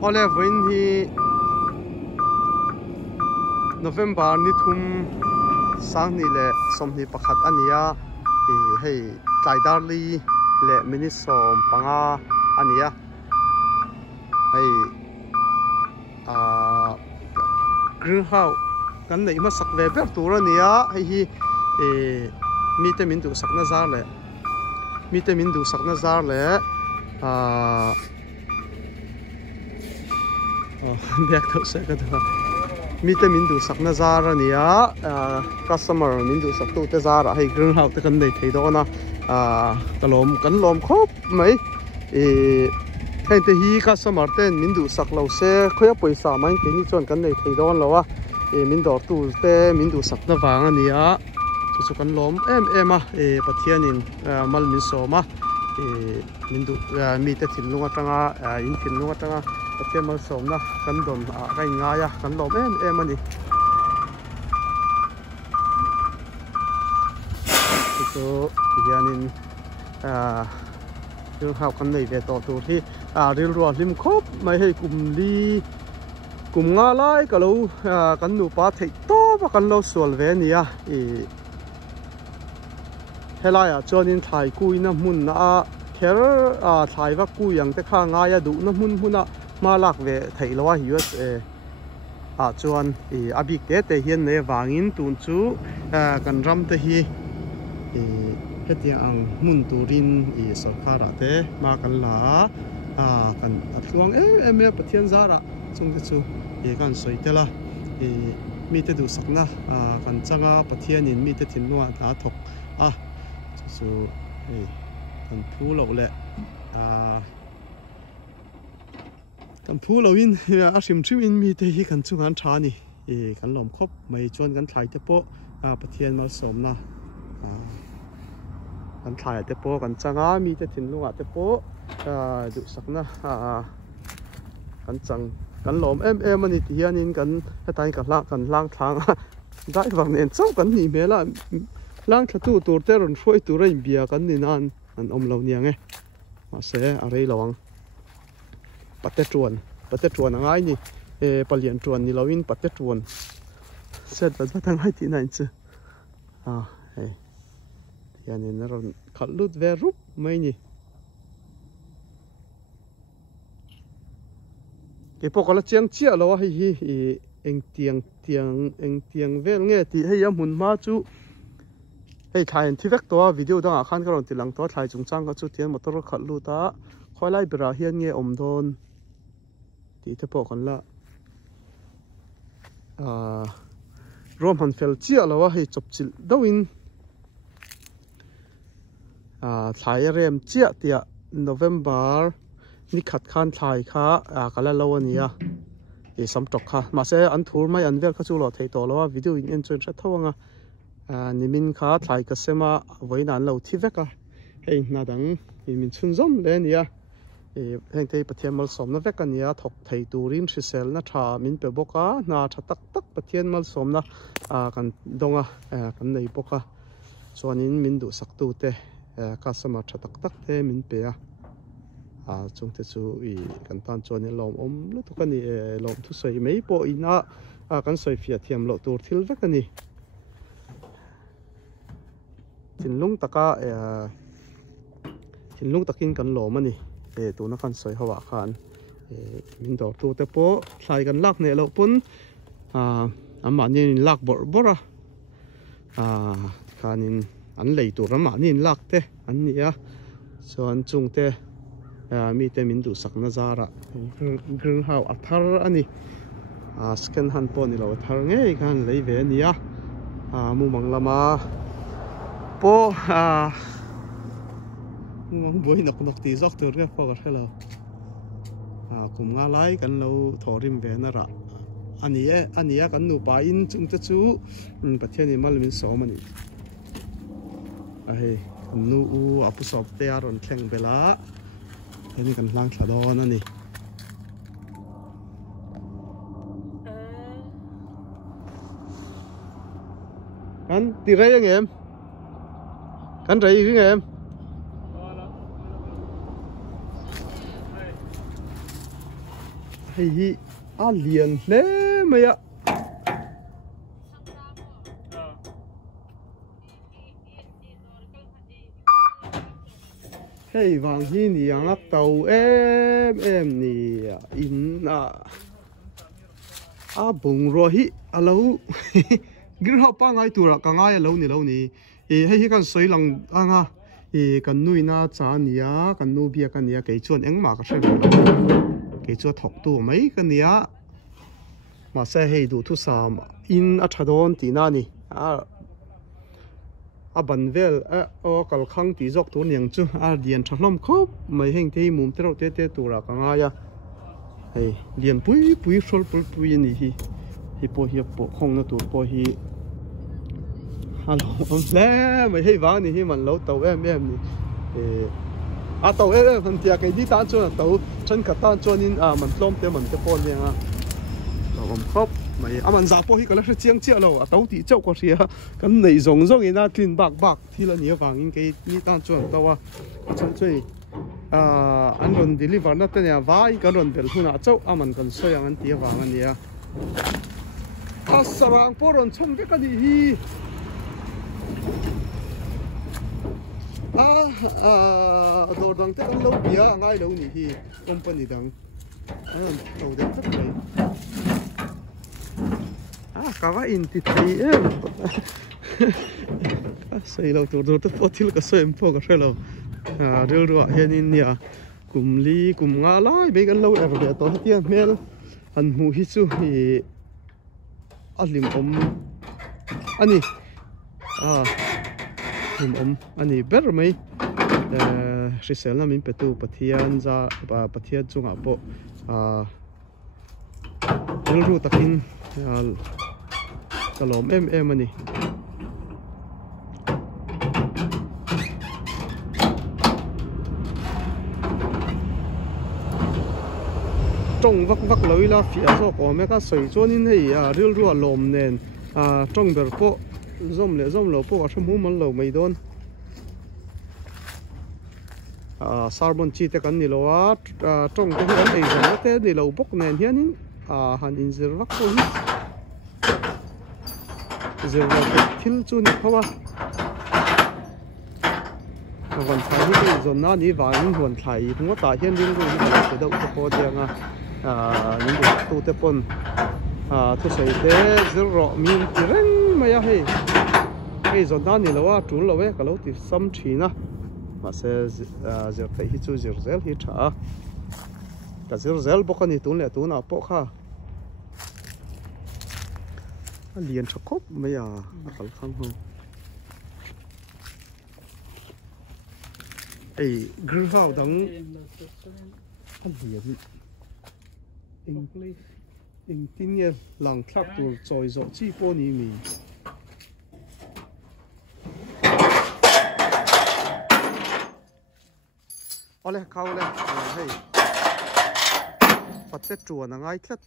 ole voin hi November ni thum sang ni le som ni pakhat ania hei tlaidar li le mini som panga ania hei greenhouse kan nei ma sak ve ber tur ania hei hi mi te min du sak na zar le mi te min du sak na zar le biak thau se ka da mi te min du sak na zar ania customer min du sak tu te zar hei greenhouse te kan nei thei do na kan lom khop mai hei te hi customer ten min du sak lo se khoya poisa mai ke ni chon kan nei thei don lo wa min dor tu te min du sak na wang ania chu kan lom em a pathianin mal min soma min du mi te thin lunga tanga in thin lunga tanga pathian mal som na kan dom rai nga ya kan lom em ani chu hianin yung hao kan nei ve to tu hi ril ro lim khop mai hei kum nga lai ka lo kan nu pa thei to ba kan lo sual ve nia helaya chonin thai kui na mun na kher thai wa ku yang te kha nga ya du na huna ma lak ve thei lawa hi us chuan abik te hian ne wangin tun chu kan ram te hi hetia ang mun turin sarkara te ma kan la kan atluang em pathian zara chung te chu kan soi te la mi te du sakna kan changa pathianin mi te thin nuwa ta thok chu kan phu lo le kan phu lo in sim in mi te hi kan chungan tha ni kan lom khop mai chuan kan thlai te po pathian mal som na kan thlai te po kan changa mi te thin lunga te po du sakna kan chang kan lom em ani ti hianin kan hetai kan lang thang dai wang nen chau kan ni mela lang thatu tur te ron hroi tur in bia kan ni nan an om lo niang ma se arei lawang pate tuan angai ni palian tuan ni lawin pate tuan set wat ang hai ti nain chu hei hianin ron khalut ve rup mai ni ke pokala chiang chia lo hi eng tiang vel nge ti hei amun ma chu hei thai thi vek to video dang khan ka ron ti lang to thai chung chang ka chu tian motor khalu ta khoi bra hian nge om don ti te pokon la rom han fel chia lo hei chop chil doin thai rem chia tia November ni khat khan thai kha kala lo ania sam tok kha ma se an thur mai an vel kha chu lo thei to lo video in en chen tha thawanga nimin kha thai ka sema voinan lo thi veka hei na dang min chun zom le nia heng thei pathian mal som na veka nia thok thei turin thrisel na tha min pe boka na tha tak pathian mal som na kan donga kan nei boka chuanin min du sak tu te customer tha tak te min pe chung te chu kan tan chuan ni lom om lu tu kan ni lom thu sei mei po ina kan soi fia thiam lo tur thil vek ani thinlung takin kan lom ani tu na kan soi hawa khan min dor tu te po thlai kan lak ne lo pun amma ni lak bora khanin an lei tur ama ni lak te an nia chuan chung te mi te min du sak na zara greenhouse athar ani scan han po ni lo thar nge kan lei ve ania mu manglama po mong boi nok ti zok tur ke for hello kum nga lai kan lo thorim ve na ra ania kan nu pa in chung te chu pathian mal min so mani nu apu sop te aron thleng bela ini kan lang thladon ani kan ti rai ang em kan rai ring em hi a lian hle maya hei wang hi ni anga tàu em ni in a bung ro hi alo gir ha pa ngai tura ka ngai alo ni lo ni hei hi kan soi lang anga kan nui na cha nia kan nu bia kan nia ke chuan engma ka hre ke chu thok tu mai kan nia ma se hei du thu sam in a thadon ti na ni a ban vel o kal khang ti jok tu niang chu a dian thlom khop mai heng te mum tero te tura ka nga ya hei lian pui sol pui ni hi po khong na tur po hi halo le mai hei wang ni hi man lo tau em ni a tau han tia ke di tan chu tau chen ka tan chuan in man tlom te man te pon le nga om khop mày aman za po hi kala chiang chia lo tau ti chau ko ria kan nei zong ina tin bak thi la ni wang in ke ni tan chuan tawa chan chui an ron deliver na te ya vai kan ron bel huna chau aman kan soyang an tia wang ania asarang poron chung de kan hi dor dang te kan lo bia ngai lo ni hi company dang an tau de tak mai kawa in ti thei em sei lo tur tur te potil ka soem po ka hrelo rel ro hen in nia kumli kum nga lai be kan lo er de to tiang mel an mu hi chu hi alim om ani lim om ani ber mai risel na min petu pathian za pathian chunga po rel ru takin kalom em ani trong vak loi la fia zo ko me ka soi chuan in hei ril ru lom nen trong ber po zom lo po a thmu man lo mai don sarbon chi te kan ni lo a trong ko an ei zam te ni lo bok nen hianin han in zir vak ko hi zirwa thil chu ni khawa wan thai hi zon na ni wang huan thai ngo ta hian ring ru ni te dau ko dianga ni tu te pon thu sei te zirro min ti reng maya hei zon na ni lawa tul lawe ka lo ti sam thina ma se zir te hi chu zir zel hi tha ka zir zel bokani tun le tu na po kha liền cho cốp bây giờ phải không không ấy grill house đóng liền in tin nhé lòng khắp tụ rồi rồi chỉ po ní mì ole khâu lên hey bắt tết chùa là ngay thất